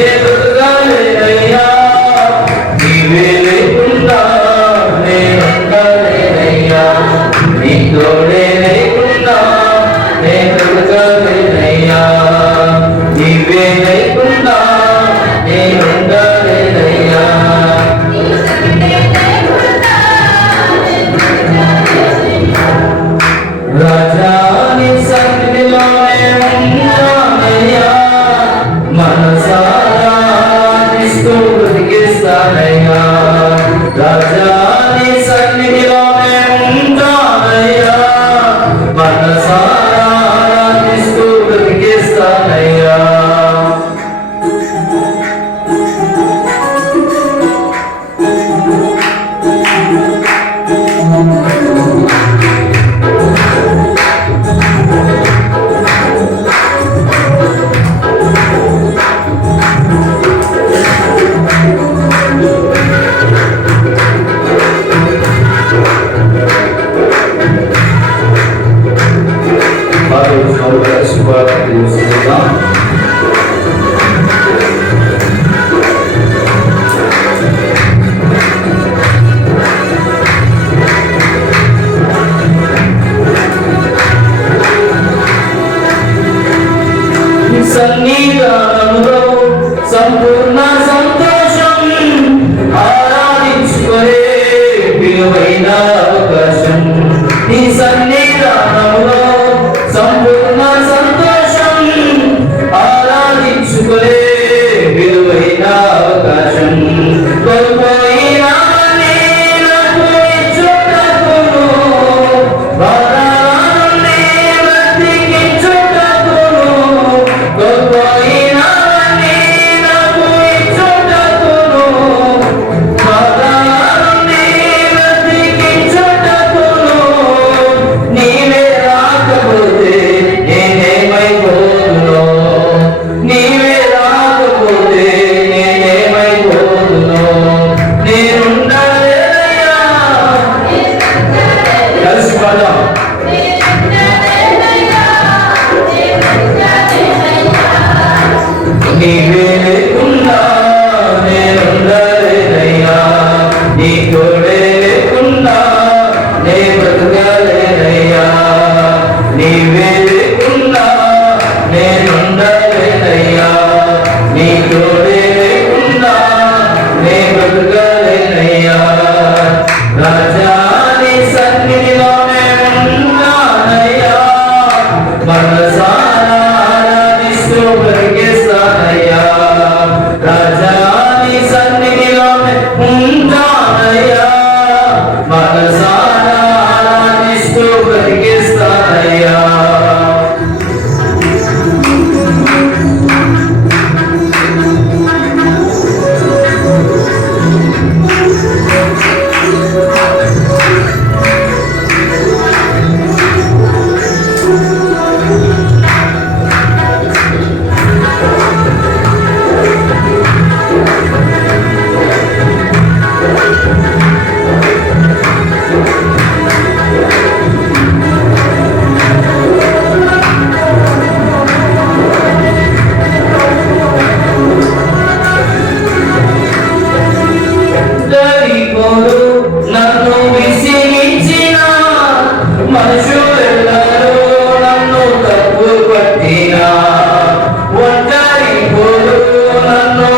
నే రాజాని సన్నిధిలో విలువైన నీవే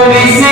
be seen.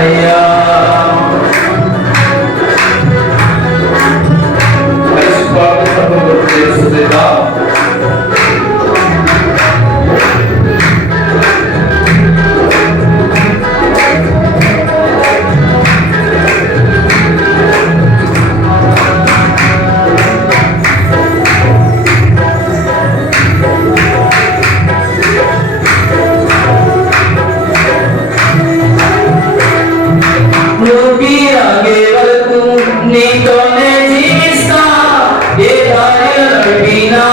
Yeah. అయినా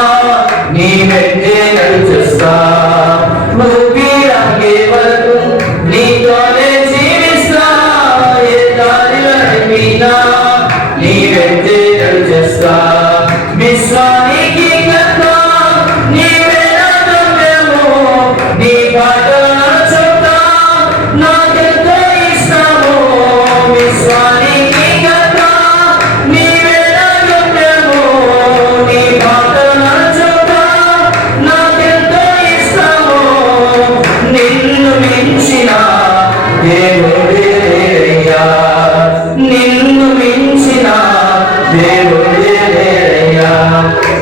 నీ వెంటే నడిచేస్తా నువ్వు కేవలం నీతోనే జీవిస్తా. ఏ దారిలో నడిపినా నీ వెంటే నడిచేస్తా విశ్వాస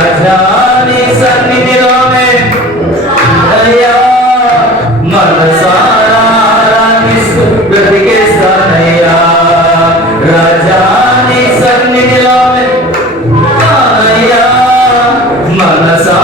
రాజాని సన్నిధిలోనే అయ్యా మనసారా ఆరాధిస్తూ బ్రతికేస్తానయ్యా రాజాని సన్నిధిలోనే అయ్యా మనసా